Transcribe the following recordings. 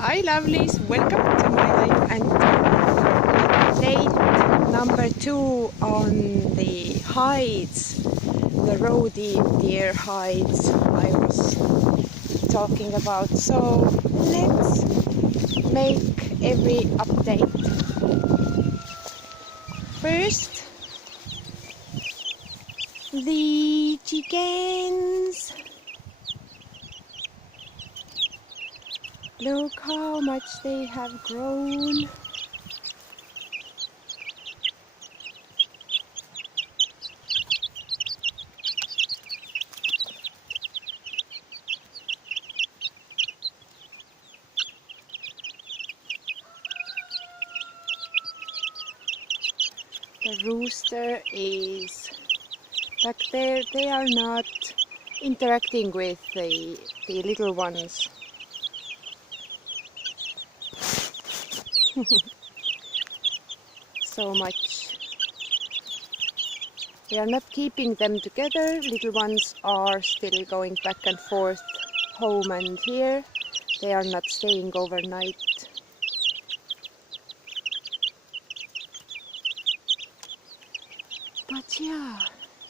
Hi lovelies, welcome to my life and update number 2 on the hides, the deer hides I was talking about. So let's make every update. First, the chickens. Look how much they have grown. The rooster is back there. They are not interacting with the little ones. So much. We are not keeping them together. Little ones are still going back and forth home and here. They are not staying overnight. But yeah,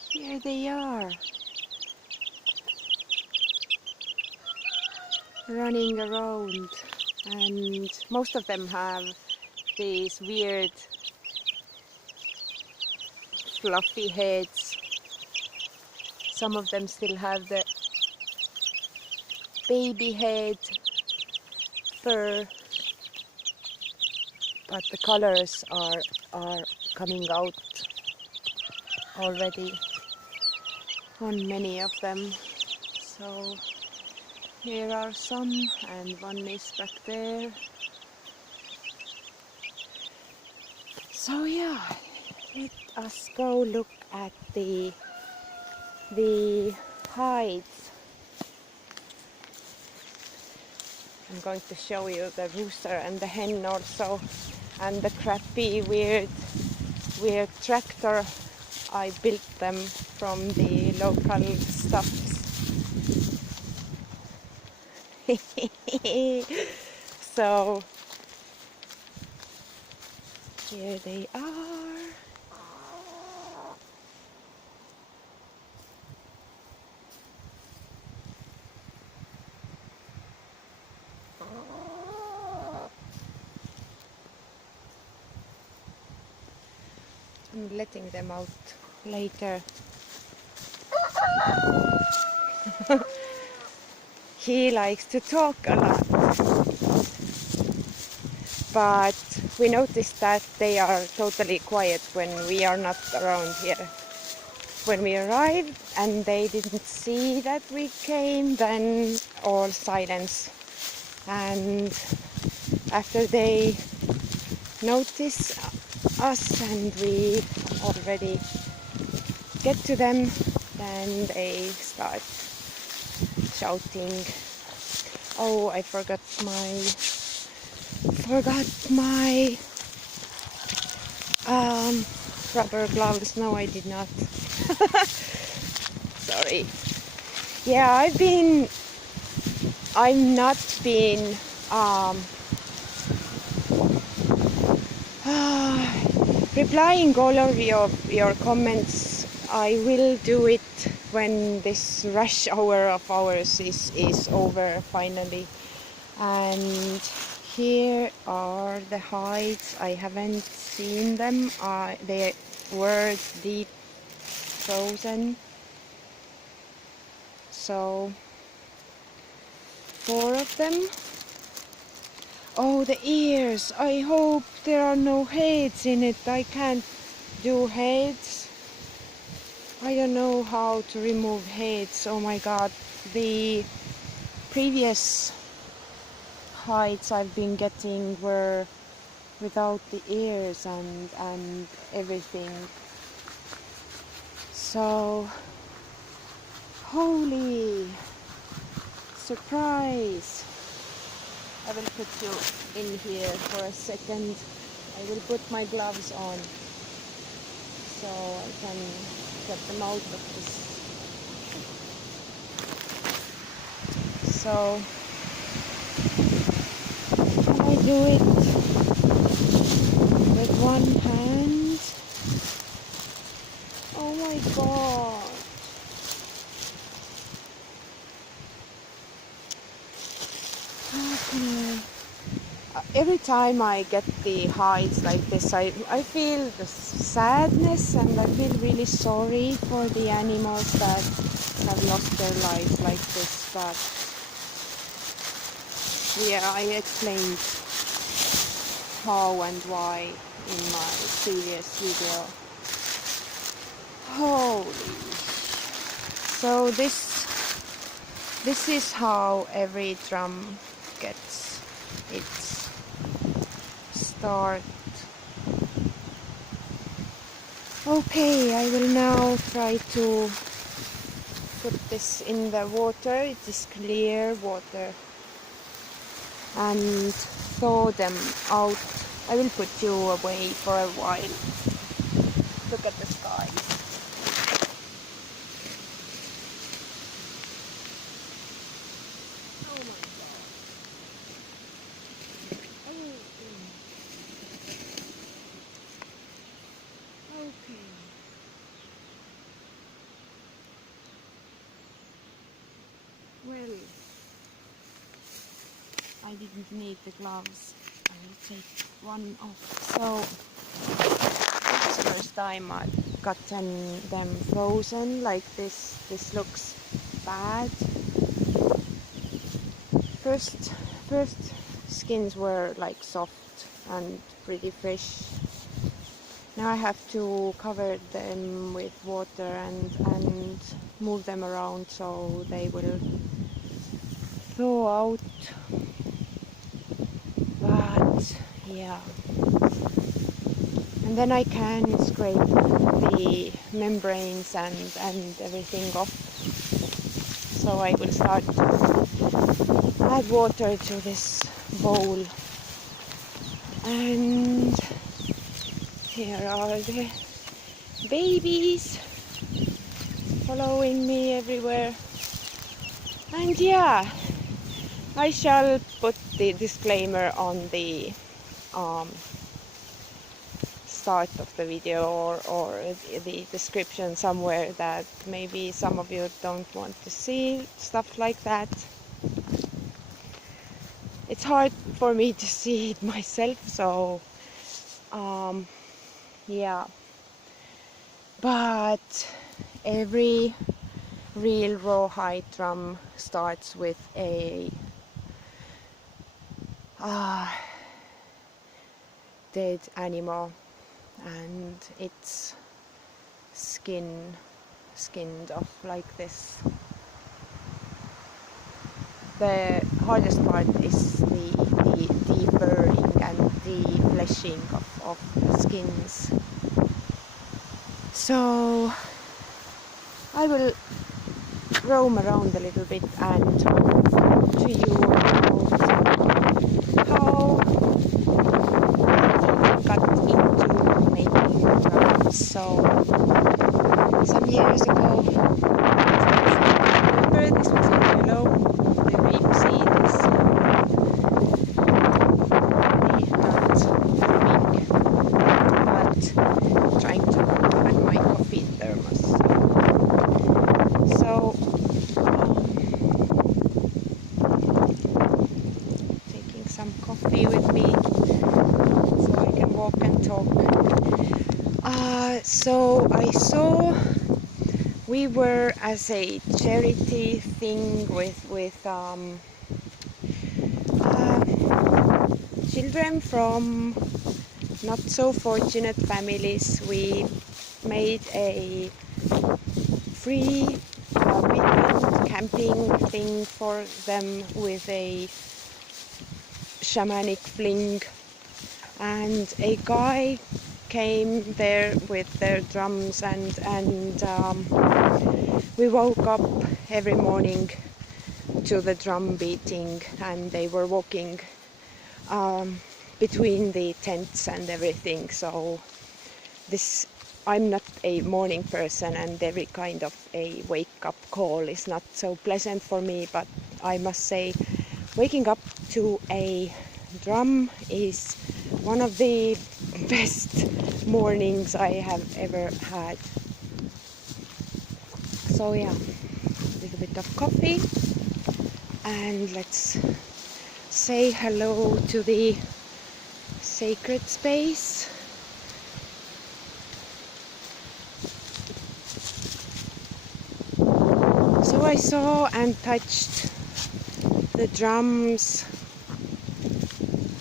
here they are. Running around, and most of them have these weird fluffy heads. Some of them still have the baby head fur, but the colors are coming out already on many of them. So here are some, and one is back there. So yeah, let us go look at the hides. I'm going to show you the rooster and the hen also, and the crappy weird tractor. I built them from the local stuffs. So here they are. I'm letting them out later. He likes to talk a lot, but we noticed that they are totally quiet when we are not around here. When we arrived and they didn't see that we came, then all silence. And after they notice us and we already get to them, then they start shouting. Oh, I forgot my rubber gloves. No, I did not. Sorry. Yeah, I've not been replying all of your comments. I will do it when this rush hour of ours is over finally. And here are the hides. I haven't seen them. They were deep frozen. So 4 of them. Oh, the ears. I hope there are no heads in it. I can't do heads. I don't know how to remove heads. Oh my god. The previous hides I've been getting were without the ears and everything. So, holy surprise. I will put you in here for a second. I will put my gloves on so I can get them out of this. So do it with one hand. Oh my god. How can every time I get the hides like this, I feel the sadness, and I feel really sorry for the animals that have lost their lives like this. But yeah, I explained how and why in my previous video. Holy. So this is how every drum gets its start. Okay, I will now try to put this in the water. It is clear water, and thaw them out. I will put you away for a while. Look at the sky. Oh my god. Okay. Well, I didn't need the gloves. I will take one off. So it's the first time I've gotten them frozen like this. This looks bad. First skins were like soft and pretty fresh. Now I have to cover them with water and move them around so they will thaw out. But yeah, and then I can scrape the membranes and everything off. So I will start to add water to this bowl, and here are the babies following me everywhere. And yeah, I shall put the disclaimer on the start of the video or the description somewhere, that maybe some of you don't want to see stuff like that. It's hard for me to see it myself, so yeah. But every real rawhide drum starts with a dead animal, and it's skinned off like this. The hardest part is the deburring and the fleshing of the skins. So I will roam around a little bit and talk to you about how I got into making drums. So some years ago, remember this was in yellow. Maybe you see this. Not big, but trying to open my coffee thermos. So taking some coffee with me so I can walk and talk. So I saw we were as a charity thing with children from not so fortunate families. We made a free weekend camping thing for them with a shamanic fling, and a guy came there with their drums, and we woke up every morning to the drum beating, and they were walking between the tents and everything. So I'm not a morning person, and every kind of a wake-up call is not so pleasant for me, but I must say waking up to a drum is one of the best mornings I have ever had. So yeah, a little bit of coffee, and let's say hello to the sacred space. So I saw and touched the drums.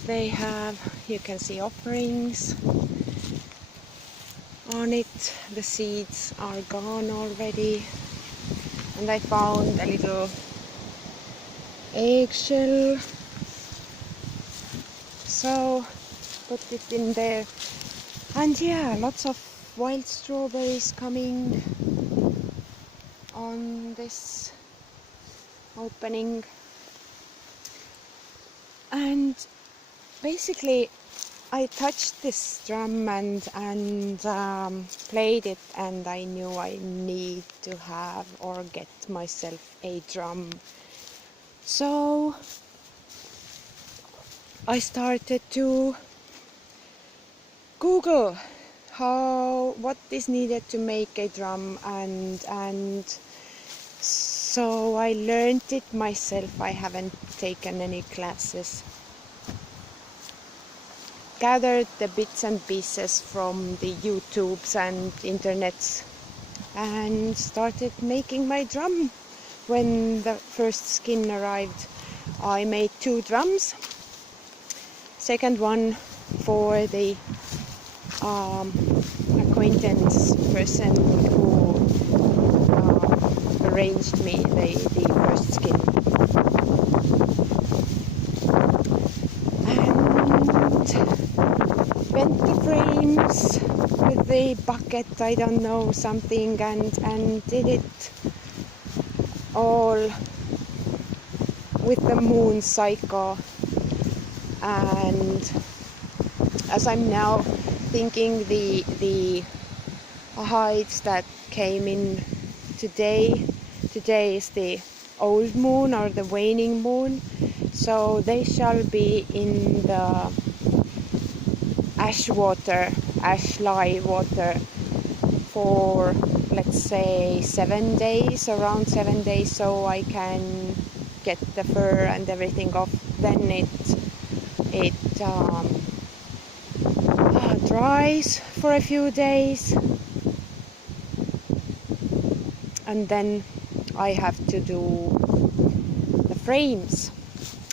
They have, you can see, offerings on it. The seeds are gone already, and I found a little eggshell, so put it in there. And yeah, lots of wild strawberries coming on this opening. And basically I touched this drum and played it, and I knew I need to have or get myself a drum. So I started to Google what is needed to make a drum, and so I learned it myself. I haven't taken any classes. Gathered the bits and pieces from the YouTubes and internets and started making my drum. When the first skin arrived, I made 2 drums. Second one for the acquaintance person who arranged me the first skin. Bent the frames with the bucket, I don't know, something, and did it all with the moon cycle. And as I'm now thinking, the hides that came in today is the old moon or the waning moon, so they shall be in the ash lye water for, let's say, 7 days, around 7 days, so I can get the fur and everything off. Then it dries for a few days, and then I have to do the frames.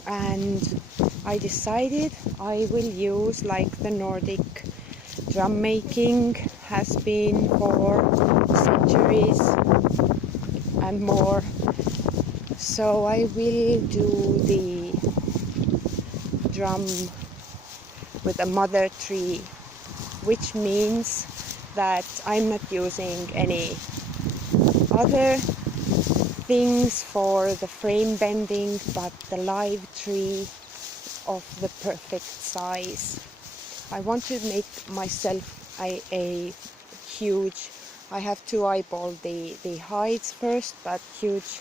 And I decided I will use, like the Nordic drum making has been for centuries and more. So I will do the drum with a mother tree, which means that I'm not using any other things for the frame bending, but the live tree of the perfect size. I want to make myself a huge, I have to eyeball the hides first, but huge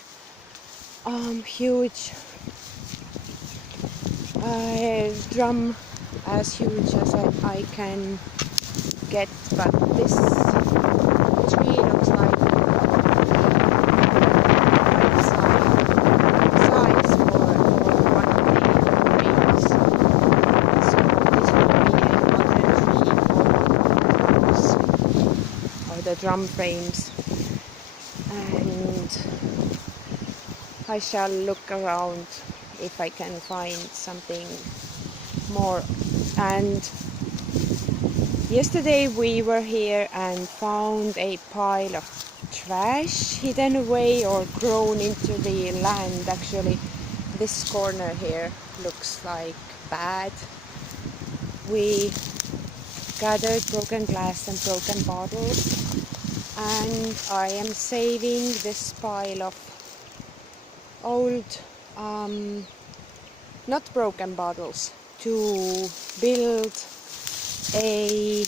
drum, as huge as I can get. But this tree looks like size for one of the frames. So this will be another tree for those, or the drum frames. And I shall look around if I can find something more. And yesterday we were here and found a pile of trash hidden away or grown into the land. Actually, this corner here looks like bad. We gathered broken glass and broken bottles, and I am saving this pile of old not broken bottles to build a,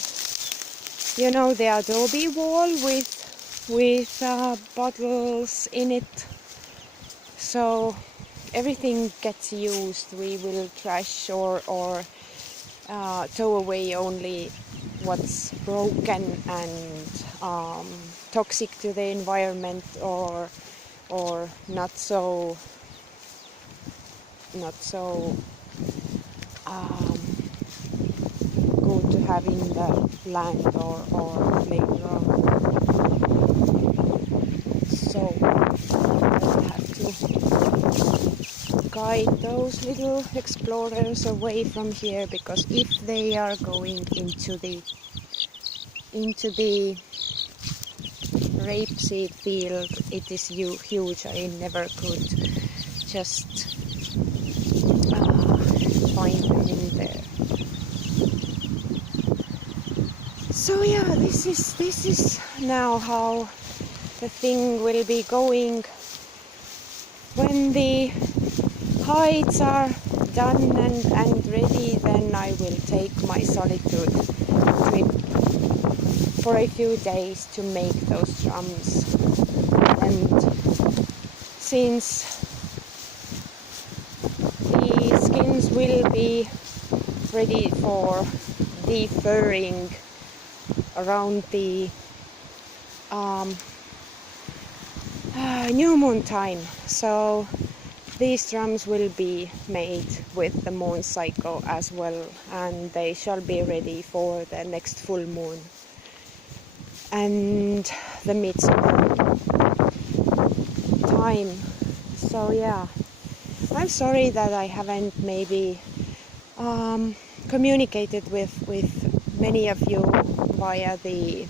you know, the adobe wall with bottles in it. So everything gets used, we will trash or throw away only what's broken and toxic to the environment or not so good to have in the land or later on. So I just have to guide those little explorers away from here, because if they are going into the rapeseed field, it is huge. I never could just find them in there. So yeah, this is now how the thing will be going. When the hides are done and ready, then I will take my solitude trip for a few days to make those drums. And since the skins will be ready for defurring around the new moon time, so these drums will be made with the moon cycle as well, and they shall be ready for the next full moon and the midsummer time. So yeah, I'm sorry that I haven't maybe communicated with many of you via the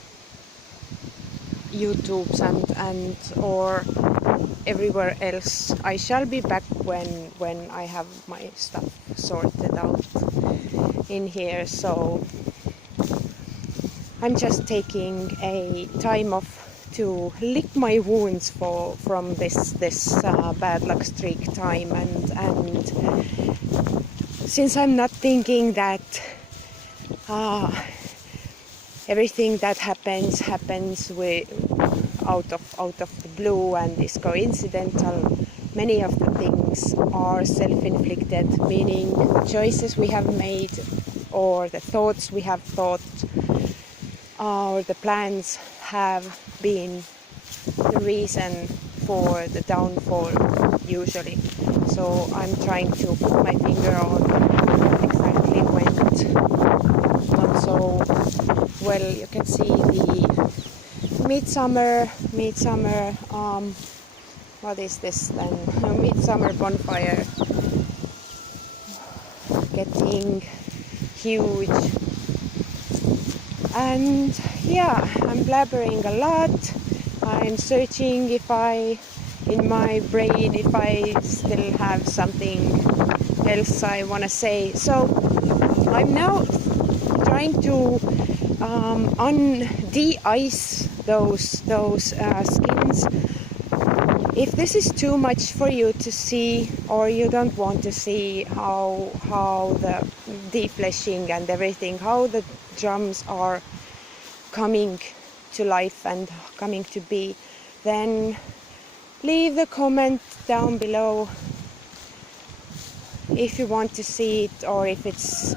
YouTubes and or everywhere else. I shall be back when I have my stuff sorted out in here. So I'm just taking a time off to lick my wounds from this bad luck streak time, and since I'm not thinking that everything that happens with out of the blue and is coincidental, many of the things are self-inflicted, meaning the choices we have made or the thoughts we have thought or the plans have been the reason for the downfall usually. So I'm trying to put my finger on exactly went not so well. You can see the midsummer what is this then? Midsummer bonfire getting huge. And yeah, I'm blabbering a lot. I'm searching in my brain if I still have something else I want to say. So I'm now trying to de-ice those skins. If this is too much for you to see, or you don't want to see how the defleshing and everything, how the drums are coming to life and coming to be, then leave the comment down below if you want to see it, or if it's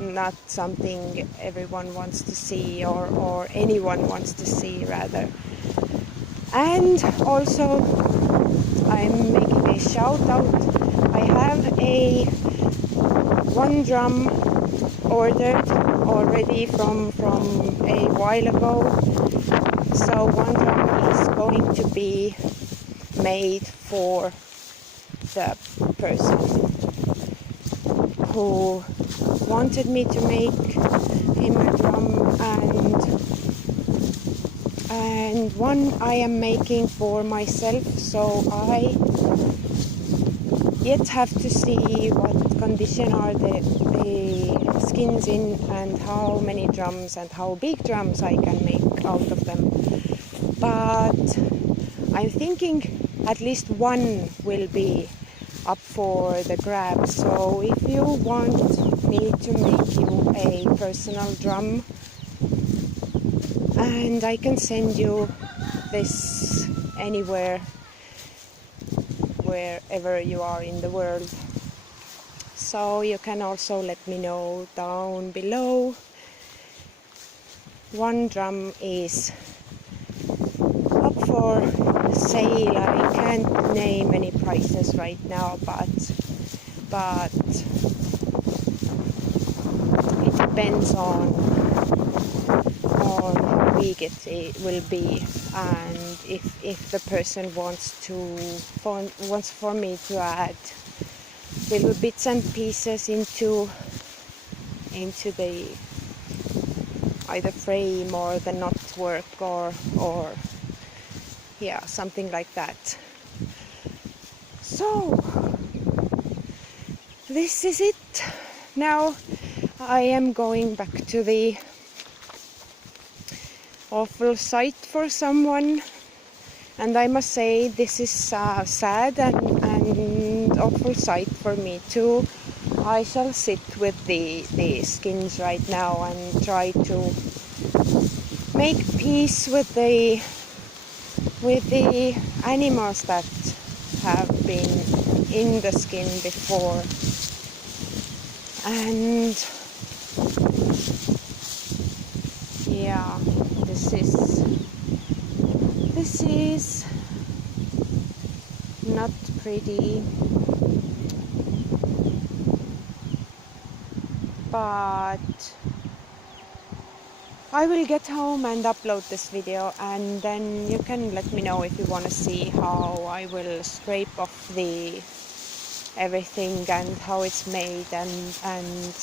not something everyone wants to see, or anyone wants to see rather. And also I'm making a shout out. I have one drum ordered already from a while ago. So one drum is going to be made for the person who wanted me to make him a drum, and one I am making for myself. So I yet have to see what condition are the skins in, and how many drums and how big drums I can make out of them. But I'm thinking at least one will be up for the grab. So if you want me to make you a personal drum, and I can send you this anywhere wherever you are in the world. So you can also let me know down below. One drum is up for sale. I can't name any prices right now, but it depends on how big it will be, and if the person wants for me to add little bits and pieces into the either frame or the knot work or yeah, something like that. So this is it. Now I am going back to the awful sight for someone, and I must say this is sad and awful sight for me too. I shall sit with the skins right now and try to make peace with the animals that have been in the skin before. And yeah, this is not pretty, but I will get home and upload this video, and then you can let me know if you want to see how I will scrape off the everything and how it's made, and